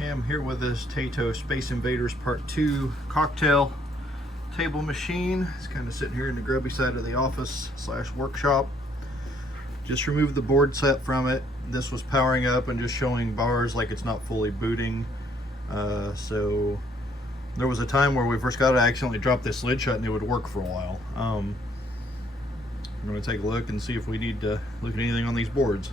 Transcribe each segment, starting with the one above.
Okay, I'm here with this Taito Space Invaders Part 2 cocktail table machine. It's kind of sitting here in the grubby side of the office / workshop. Just removed the board set from it. This was powering up and just showing bars like it's not fully booting. So there was a time where we first got it, I accidentally dropped this lid shut and it would work for a while. I'm going to take a look and see if we need to look at anything on these boards.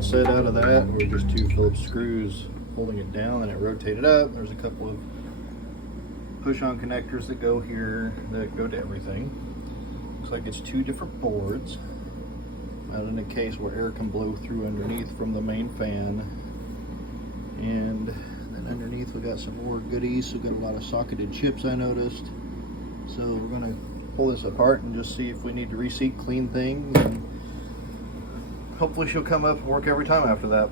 Set out of that were just two Phillips screws holding it down, and it rotated up. There's a couple of push-on connectors that go here that go to everything. Looks like it's two different boards out in a case where air can blow through underneath from the main fan. And then underneath we got some more goodies. We got a lot of socketed chips I noticed. So we're going to pull this apart and just see if we need to reseat, clean things, and hopefully she'll come up and work every time after that.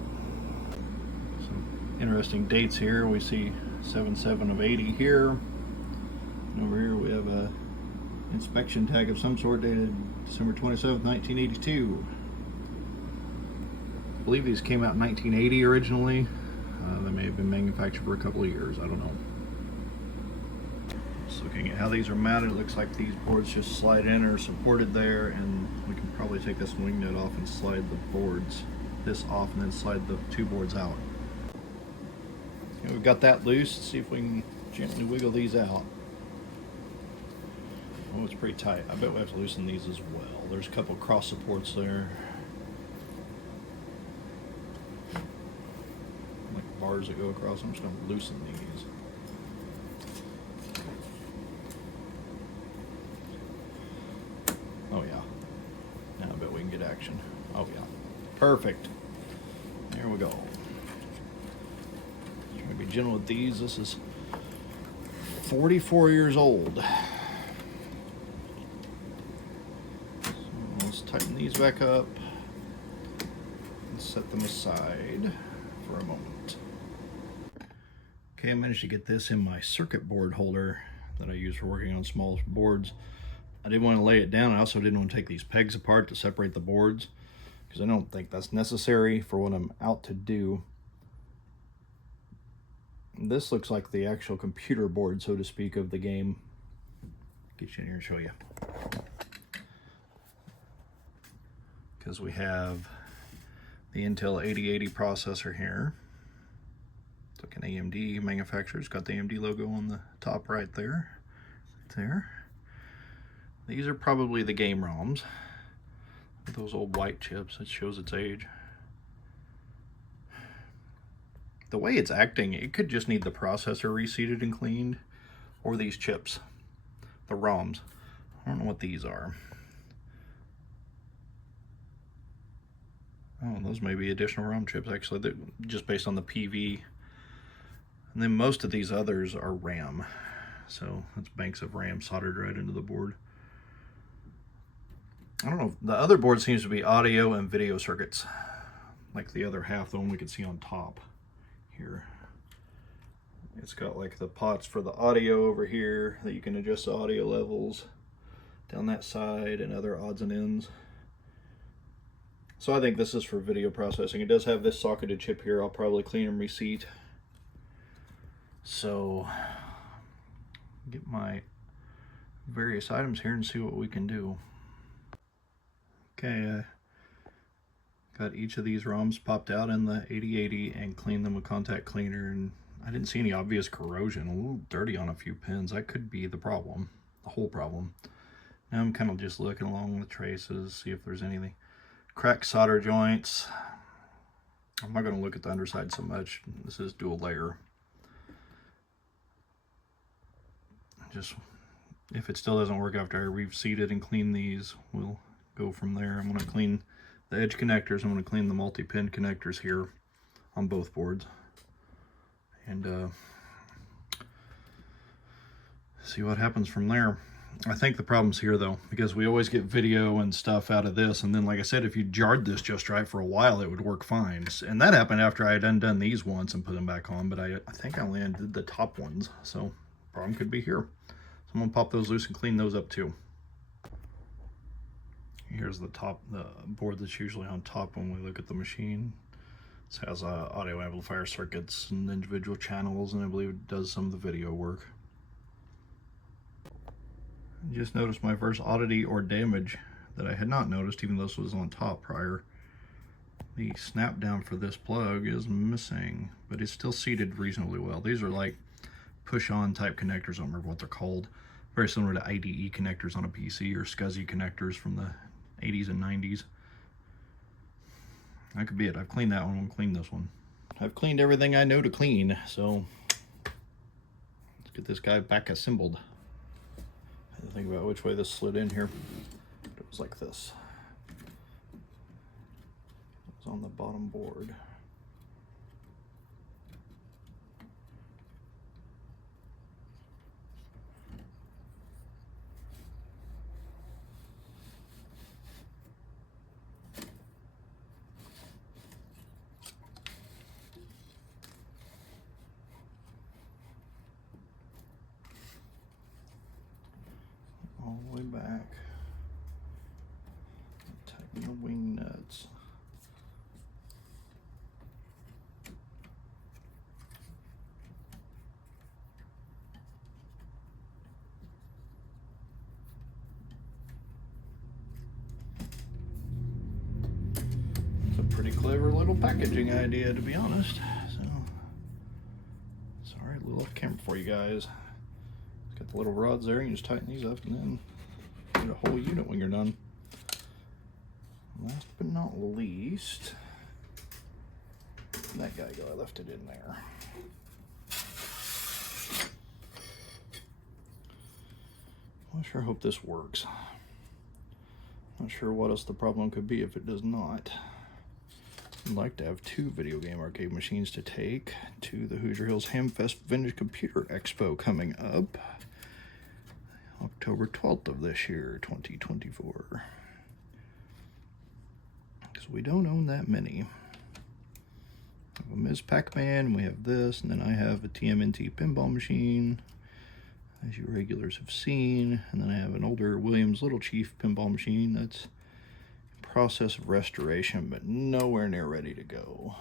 Some interesting dates here. We see 7/7 of 80 here. And over here we have a inspection tag of some sort dated December 27th, 1982. I believe these came out in 1980 originally. They may have been manufactured for a couple of years. I don't know. Just looking at how these are mounted, it looks like these boards just slide in or supported there, and we can probably take this wing nut off and slide this off and then slide the two boards out. Okay, we've got that loose. Let's see if we can gently wiggle these out. Oh, it's pretty tight. I bet we have to loosen these as well. There's a couple cross supports there, like bars that go across. I'm just going to loosen these. Oh yeah, now I bet we can get action. Oh yeah, perfect. There we go. Trying to be gentle with these. This is 44 years old. So let's tighten these back up and set them aside for a moment. Okay, I managed to get this in my circuit board holder that I use for working on small boards. I didn't want to lay it down. I also didn't want to take these pegs apart to separate the boards, because I don't think that's necessary for what I'm out to do. This looks like the actual computer board, so to speak, of the game. Get you in here and show you. Because we have the Intel 8080 processor here. It's like an AMD manufacturer. It's got the AMD logo on the top right there. Right there. These are probably the game ROMs. With those old white chips, it shows its age. The way it's acting, it could just need the processor reseated and cleaned, or these chips, the ROMs. I don't know what these are. Oh, those may be additional ROM chips, actually. They're just based on the PV. And then most of these others are RAM. So that's banks of RAM soldered right into the board. I don't know, the other board seems to be audio and video circuits, like the other half, the one we can see on top here. It's got like the pots for the audio over here that you can adjust the audio levels down that side and other odds and ends. So I think this is for video processing. It does have this socketed chip here. I'll probably clean and reseat. So get my various items here and see what we can do. Okay, got each of these ROMs popped out in the 8080 and cleaned them with contact cleaner, and I didn't see any obvious corrosion. A little dirty on a few pins. That could be the problem, the whole problem. Now I'm kind of just looking along the traces, see if there's anything. Cracked solder joints. I'm not going to look at the underside so much. This is dual layer. Just, if it still doesn't work after I reseated and clean these, we'll go from there. I'm going to clean the edge connectors. I'm going to clean the multi-pin connectors here on both boards, and see what happens from there. I think the problem's here though, because we always get video and stuff out of this, and then like I said, if you jarred this just right for a while, it would work fine. And that happened after I had undone these once and put them back on, but I think I only undid the top ones, so problem could be here. So I'm gonna pop those loose and clean those up too. Here's the board that's usually on top when we look at the machine. This has audio amplifier circuits and individual channels, and I believe it does some of the video work. I just noticed my first oddity or damage that I had not noticed, even though this was on top prior. The snap down for this plug is missing, but it's still seated reasonably well. These are like push-on type connectors. I don't remember what they're called. Very similar to IDE connectors on a PC, or SCSI connectors from the 80s and 90s. That could be it. I've cleaned that one. I'll clean this one. I've cleaned everything I know to clean, so let's get this guy back assembled. I had to think about which way this slid in here. It was like this. It was on the bottom board. All the way back. Tighten the wing nuts. It's a pretty clever little packaging idea, to be honest. So, sorry, a little off camera for you guys. Got the little rods there, you can just tighten these up and then get a whole unit when you're done. Last but not least, that guy I left it in there. I sure hope this works. Not sure what else the problem could be if it does not. I'd like to have 2 video game arcade machines to take to the Hoosier Hills Hamfest Vintage Computer Expo coming up October 12th of this year, 2024. Because we don't own that many. We have a Ms. Pac-Man, we have this, and then I have a TMNT pinball machine, as you regulars have seen, and then I have an older Williams Little Chief pinball machine that's in process of restoration, but nowhere near ready to go.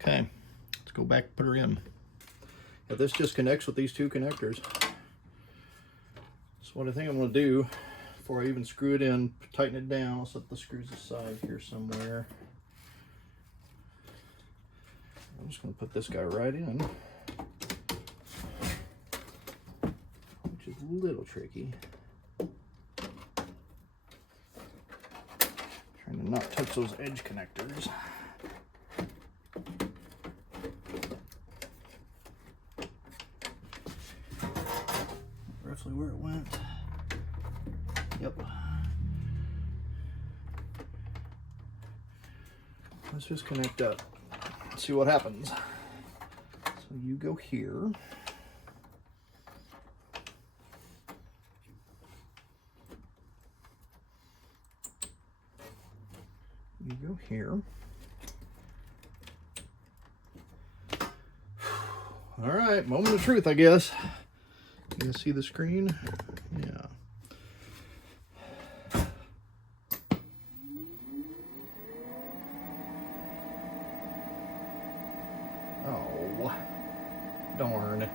Okay, let's go back and put her in. Now this just connects with these 2 connectors. So what I think I'm going to do, before I even screw it in, tighten it down. I'll set the screws aside here somewhere. I'm just going to put this guy right in, which is a little tricky. Trying to not touch those edge connectors. Roughly where it went. Yep. Let's just connect up. See what happens. So you go here. You go here. All right, moment of truth, I guess. You can see the screen? Yeah. Oh, darn.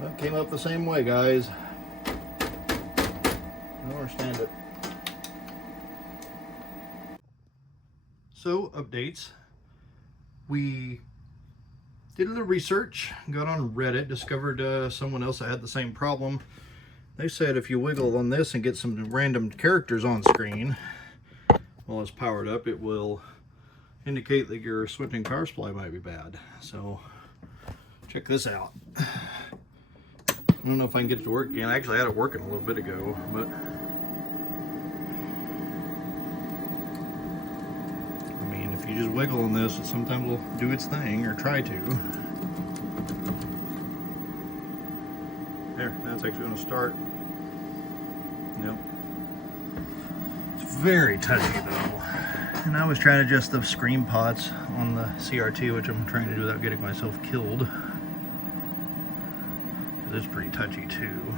That came up the same way, guys. I don't understand it. So, updates. We did a little research, got on Reddit, discovered someone else that had the same problem. They said if you wiggle on this and get some random characters on screen while it's powered up, it will indicate that your switching power supply might be bad. So check this out. I don't know if I can get it to work again. I actually had it working a little bit ago, but you just wiggle on this, it sometimes will do its thing, or try to. There, that's actually going to start. Yep. It's very touchy though. And I was trying to adjust the screen pots on the CRT, which I'm trying to do without getting myself killed. It's pretty touchy too.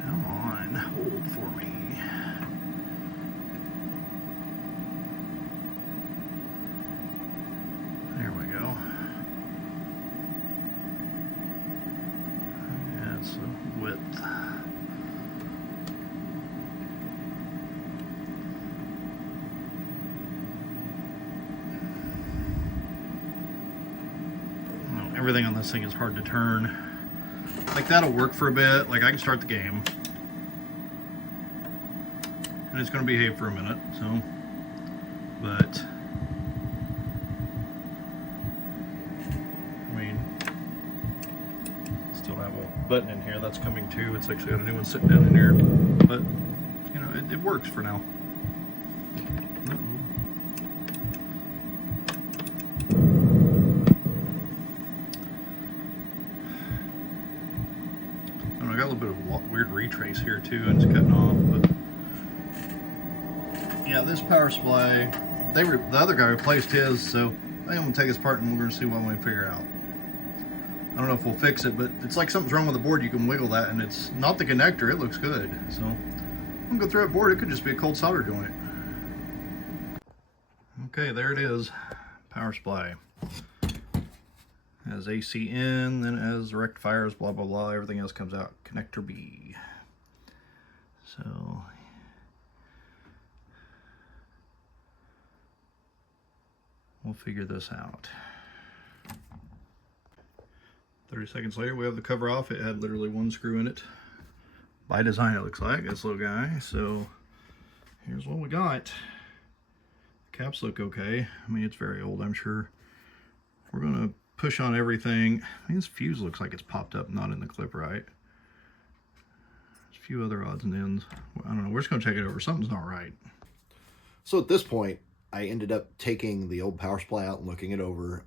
Come on, hold for me. There we go. That's the width. Everything on this thing is hard to turn. Like that'll work for a bit. Like I can start the game and it's going to behave for a minute. So, but I mean, still have a button in here that's coming too. It's actually got a new one sitting down in here, but you know, it works for now. Weird retrace here too, and it's cutting off. But yeah, this power supply, the other guy replaced his, so I think I'm gonna take his part and we're gonna see what we can figure out. I don't know if we'll fix it, but it's like something's wrong with the board. You can wiggle that, and it's not the connector. It looks good, so I'm gonna go through that board. It could just be a cold solder joint. Okay, there it is. Power supply. Has AC in, then it has rectifiers, blah blah blah, everything else comes out. Connector B. So we'll figure this out. 30 seconds later, we have the cover off. It had literally one screw in it. By design, it looks like, this little guy. So here's what we got. The caps look okay. I mean, it's very old, I'm sure. We're gonna push on everything. I mean, this fuse looks like it's popped up, not in the clip right. There's a few other odds and ends. I don't know, we're just gonna check it over. Something's not right. So at this point, I ended up taking the old power supply out and looking it over.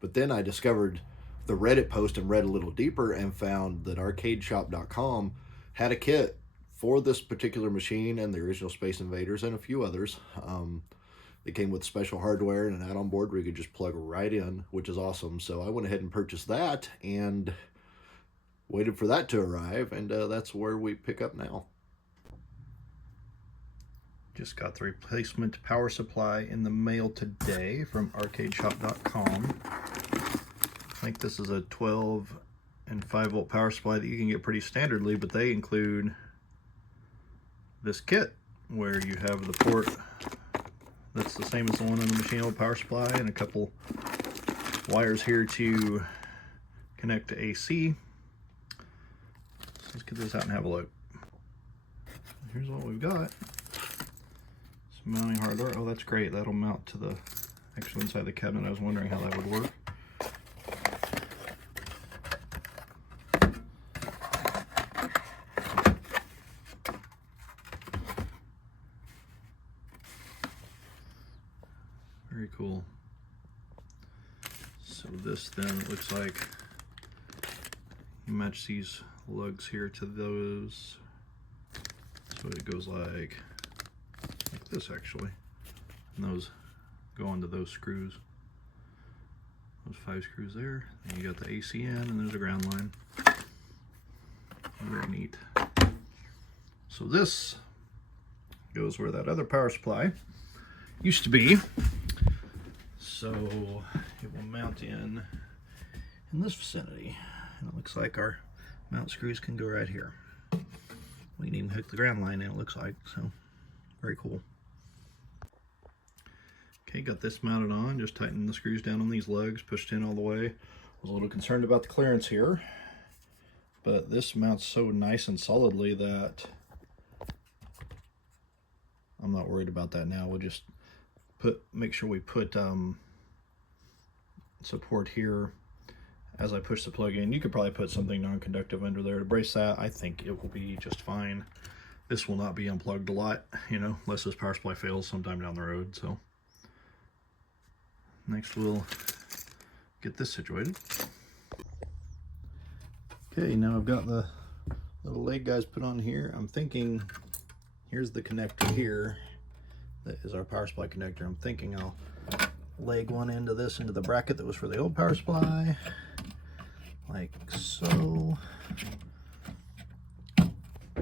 But then I discovered the Reddit post and read a little deeper and found that arcadeshop.com had a kit for this particular machine and the original Space Invaders and a few others. It came with special hardware and an add-on board where you could just plug right in, which is awesome. So I went ahead and purchased that and waited for that to arrive, and that's where we pick up now. Just got the replacement power supply in the mail today from arcadeshop.com. I think this is a 12 and 5 volt power supply that you can get pretty standardly, but they include this kit where you have the port that's the same as the one on the machine old power supply, and a couple wires here to connect to AC. So let's get this out and have a look. Here's what we've got. Some mounting hardware. Oh, that's great. That'll mount to the actual inside the cabinet. I was wondering how that would work. Very cool. So this then, it looks like you match these lugs here to those. So it goes like this actually. And those go onto those screws. Those 5 screws there. And you got the AC in, and there's a ground line. Very neat. So this goes where that other power supply used to be. So it will mount in this vicinity, and it looks like our mount screws can go right here. We can even hook the ground line in, it looks like, so very cool. Okay, got this mounted on, just tightened the screws down on these lugs, pushed in all the way. I was a little concerned about the clearance here, but this mounts so nice and solidly that I'm not worried about that now. We'll just make sure we put support here as I push the plug in. You could probably put something non-conductive under there to brace that. I think it will be just fine. this will not be unplugged a lot, you know, unless this power supply fails sometime down the road. So next we'll get this situated. Okay, now I've got the little leg guys put on here. I'm thinking, here's the connector here. That is our power supply connector. I'm thinking I'll leg one end of this into the bracket that was for the old power supply, like so,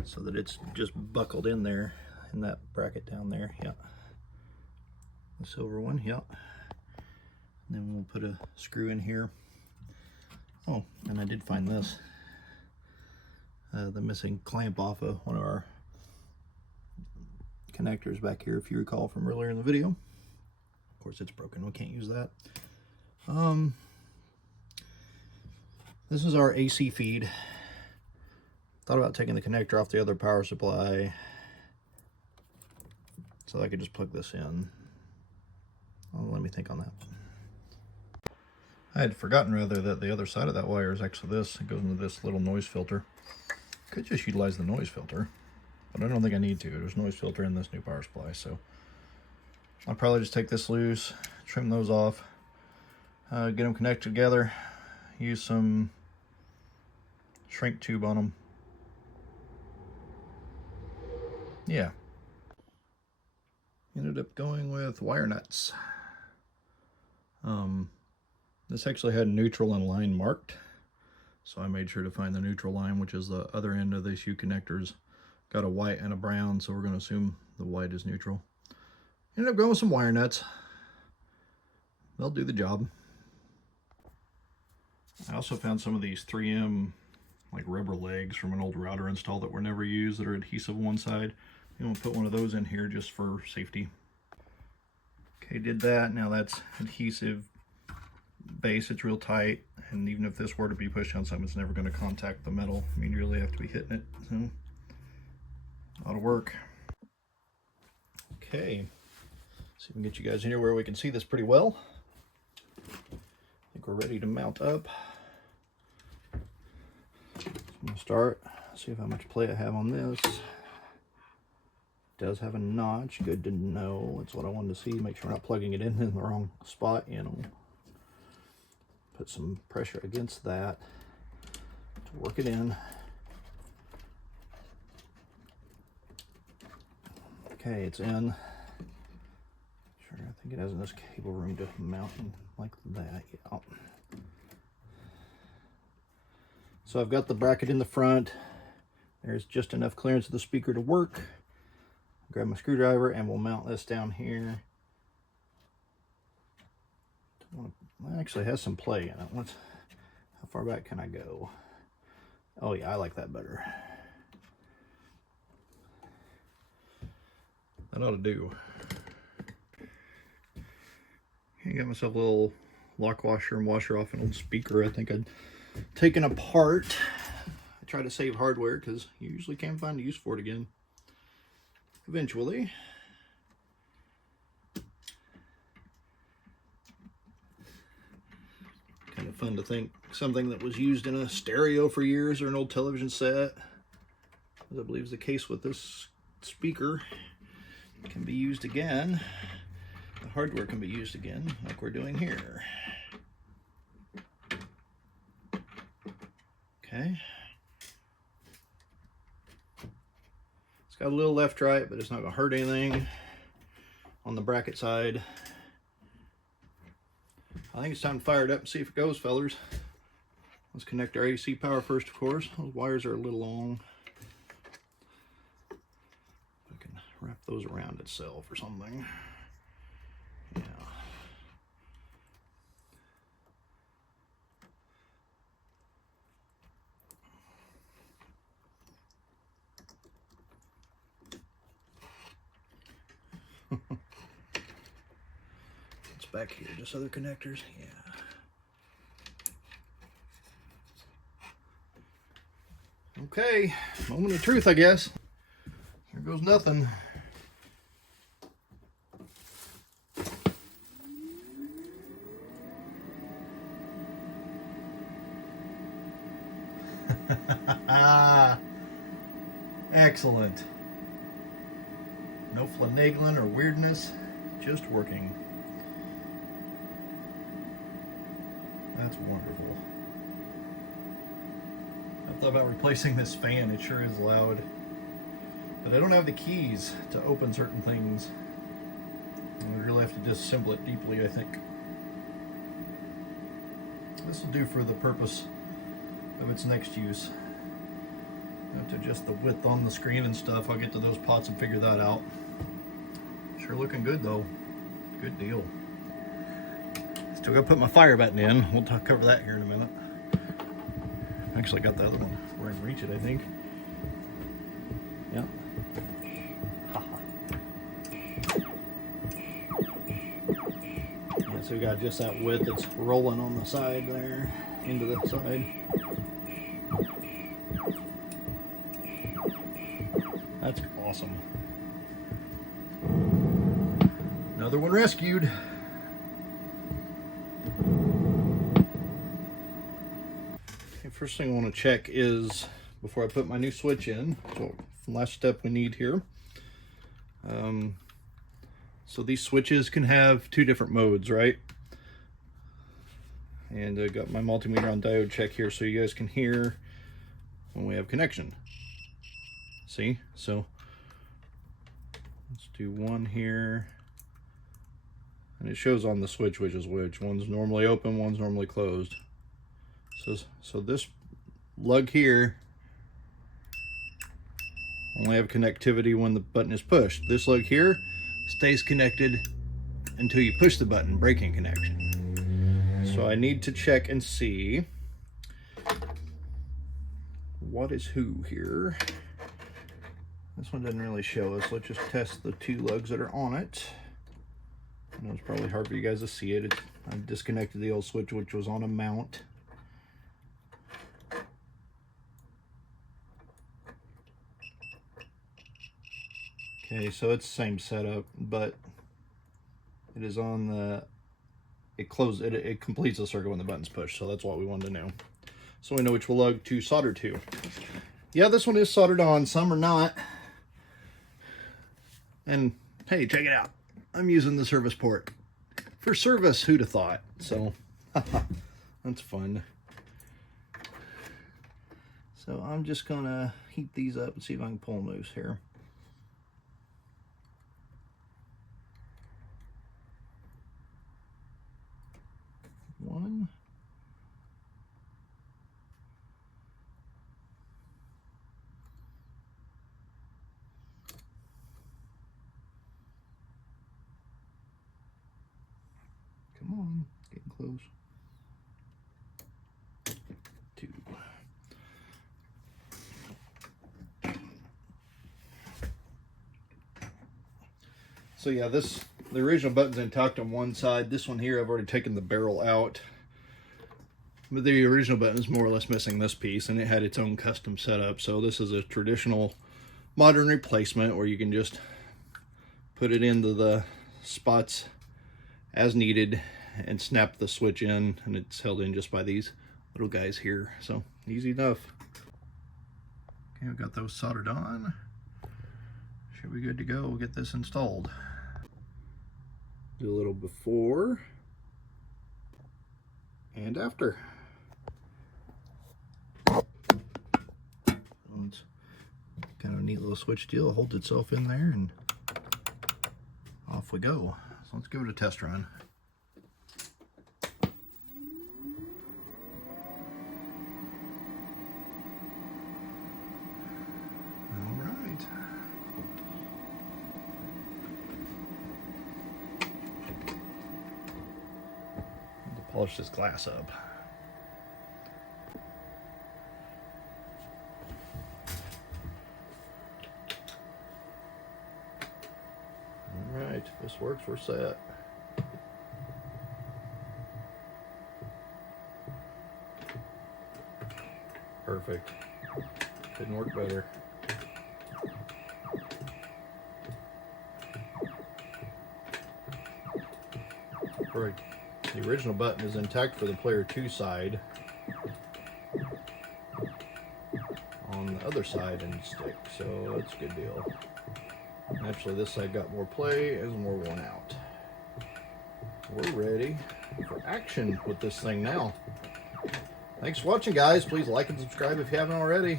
so that it's just buckled in there in that bracket down there. Yep. The silver one, yep. And then we'll put a screw in here. Oh, and I did find this. The missing clamp off of one of our connectors back here, if you recall from earlier in the video. Of course it's broken, we can't use that. This is our AC feed. Thought about taking the connector off the other power supply so I could just plug this in. Oh, let me think on that. I had forgotten rather that the other side of that wire is actually this. It goes into this little noise filter. Could just utilize the noise filter, but I don't think I need to. There's noise filter in this new power supply, so I'll probably just take this loose, trim those off, get them connected together, use some shrink tube on them. Yeah. Ended up going with wire nuts. This actually had neutral and line marked, so I made sure to find the neutral line, which is the other end of this U connectors. Got a white and a brown, so we're going to assume the white is neutral. Ended up going with some wire nuts. They'll do the job. I also found some of these 3M like rubber legs from an old router install that were never used that are adhesive on one side. I'm going to put one of those in here just for safety. Okay, did that. Now that's adhesive base. It's real tight, and even if this were to be pushed on something, it's never going to contact the metal. I mean, you really have to be hitting it. So, a lot of work. Okay, see if we can get you guys in here where we can see this pretty well. I think we're ready to mount up. So I'm going to start, see how much play I have on this. It does have a notch, good to know. That's what I wanted to see, make sure we're not plugging it in the wrong spot, you know. Put some pressure against that to work it in. Okay, it's in. Sure, I think it has enough cable room to mount like that. Yeah. So I've got the bracket in the front. There's just enough clearance of the speaker to work. Grab my screwdriver and we'll mount this down here. Actually, it has some play in it. How far back can I go? Oh yeah, I like that better. That ought to do. I got myself a little lock washer and washer off an old speaker I think I'd taken apart. I try to save hardware because you usually can't find a use for it again. Eventually. Kind of fun to think something that was used in a stereo for years or an old television set, as I believe is the case with this speaker, can be used again. The hardware can be used again, like we're doing here. Okay. It's got a little left right, but it's not going to hurt anything on the bracket side. I think it's time to fire it up and see if it goes, fellers. Let's connect our AC power first, of course. Those wires are a little long. I can wrap those around itself or something. Yeah. It's back here, just other connectors. Yeah. Okay, moment of truth, I guess. Here goes nothing. Excellent. No finagling or weirdness, just working. That's wonderful. I thought about replacing this fan, it sure is loud. But I don't have the keys to open certain things. I really have to disassemble it deeply, I think. This will do for the purpose of its next use. I have to adjust the width on the screen and stuff. I'll get to those pots and figure that out. Sure looking good though. Good deal. Still gotta put my fire button in. We'll cover that here in a minute. Actually got the other one where I can reach it, I think. Yeah. Yeah, so we got just that width that's rolling on the side there, into the side. That's awesome. Another one rescued. Okay, first thing I want to check is, before I put my new switch in, so last step we need here. So these switches can have two different modes, right? And I got my multimeter on diode check here so you guys can hear when we have connection. See? So let's do one here. And it shows on the switch which is which. One's normally open, one's normally closed. So this lug here only have connectivity when the button is pushed. This lug here stays connected until you push the button, breaking connection. So I need to check and see what is who here. This one doesn't really show us. Let's just test the two lugs that are on it. I know it's probably hard for you guys to see it. I've disconnected the old switch, which was on a mount. Okay, so it's the same setup, but it is on the, it completes the circuit when the button's pushed, so that's what we wanted to know. So we know which lug to solder to. Yeah, this one is soldered on, some are not. And hey, check it out. I'm using the service port for service, who'd have thought? So that's fun. So I'm just gonna heat these up and see if I can pull them loose here. One. Come on, getting close. Two. So yeah, the original button's intact on one side. This one here, I've already taken the barrel out. But the original button is more or less missing this piece, and it had its own custom setup. So this is a traditional modern replacement where you can just put it into the spots as needed and snap the switch in, and it's held in just by these little guys here. So easy enough. Okay, I've got those soldered on. Should be good to go. We'll get this installed. Do a little before and after. It's kind of a neat little switch deal. It holds itself in there and off we go. So let's give it a test run. All right. To polish this glass up. Alright, if this works, we're set. Perfect. Couldn't work better. Right. The original button is intact for the player 2 side. On the other side and stick, so that's a good deal. Actually, this side got more play as more worn out. We're ready for action with this thing now. Thanks for watching, guys. Please like and subscribe if you haven't already.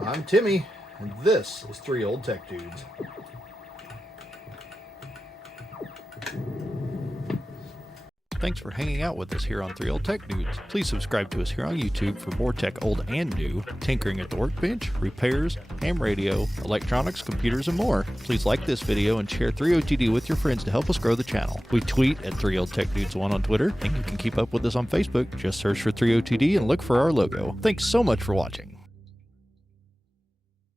I'm Timmy, and this is 3 Old Tech Dudes. Thanks for hanging out with us here on 3 Old Tech Dudes. Please subscribe to us here on YouTube for more tech old and new, tinkering at the workbench, repairs, ham radio, electronics, computers, and more. Please like this video and share 3OTD with your friends to help us grow the channel. We tweet at 3 Old Tech Dudes 1 on Twitter, and you can keep up with us on Facebook. Just search for 3OTD and look for our logo. Thanks so much for watching.